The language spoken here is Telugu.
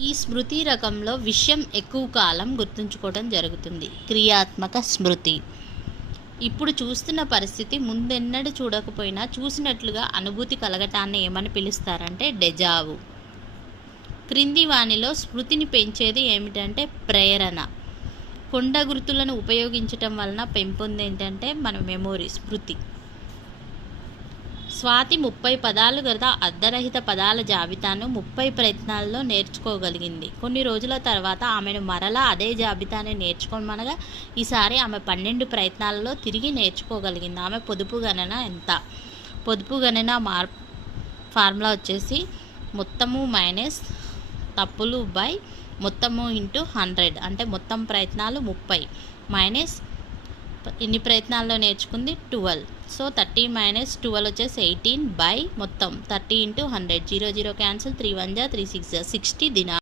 ఈ స్మృతి రకంలో విషయం ఎక్కువ కాలం గుర్తుంచుకోవడం జరుగుతుంది. క్రియాత్మక స్మృతి. ఇప్పుడు చూస్తున్న పరిస్థితి ముందెన్నడూ చూడకపోయినా చూసినట్లుగా అనుభూతి కలగటాన్ని ఏమని పిలుస్తారంటే డెజావు. క్రింది వానిలో స్మృతిని పెంచేది ఏమిటంటే ప్రేరణ. కొండ గుర్తులను ఉపయోగించటం వలన పెంపొందేంటంటే మన మెమొరీ, స్మృతి. స్వాతి 30 పదాలు గల అర్ధరహిత పదాల జాబితాను 30 ప్రయత్నాల్లో నేర్చుకోగలిగింది. కొన్ని రోజుల తర్వాత ఆమెను మరలా అదే జాబితాని నేర్చుకోమనగా ఈసారి ఆమె 12 ప్రయత్నాలలో తిరిగి నేర్చుకోగలిగింది. ఆమె పొదుపు గణన ఎంత? పొదుపు గణన ఫార్ములా వచ్చేసి మొత్తము మైనస్ తప్పులు బై మొత్తము ఇంటూ 100. అంటే మొత్తం ప్రయత్నాలు 30 మైనస్ ఎన్ని ప్రయత్నాల్లో నేర్చుకుంది 12. సో 30 మైనస్ 12 వచ్చేసి 18 బై మొత్తం 30 ఇంటూ 100. 0 0 క్యాన్సిల్, 3 1 3 6 60 దినాలు.